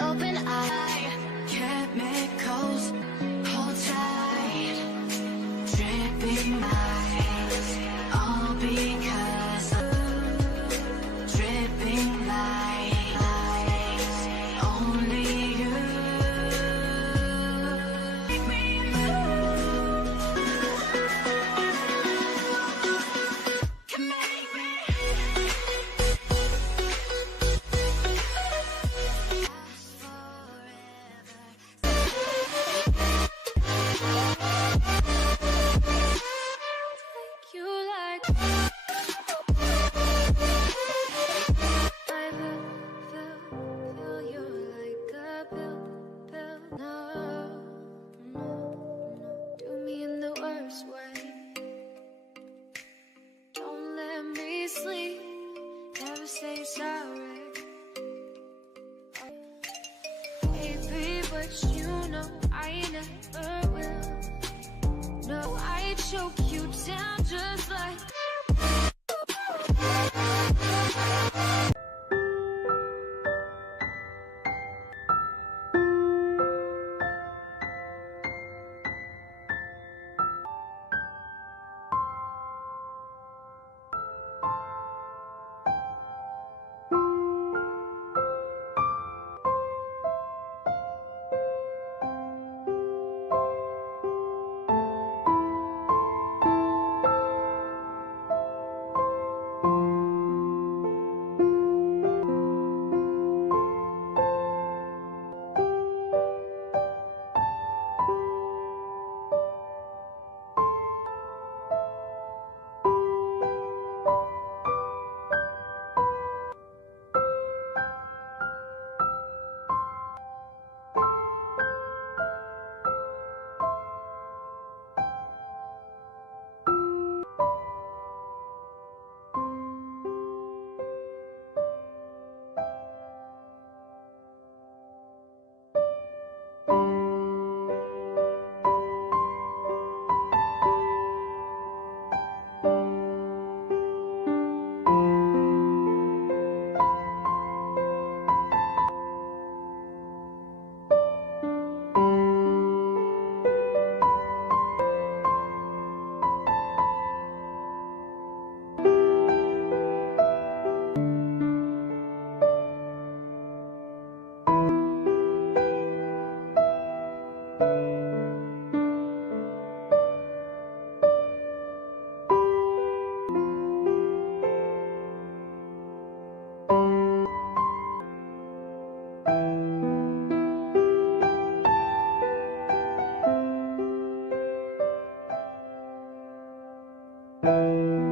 open eye, chemicals, hold tight, dripping lights, all because of dripping lights, only you make me move, can make me you like I feel you like a pill. No, no, no. Do me in the worst way. Don't let me sleep. Never say sorry. Baby, but you know I never will. No, I choke you down just like Thank you.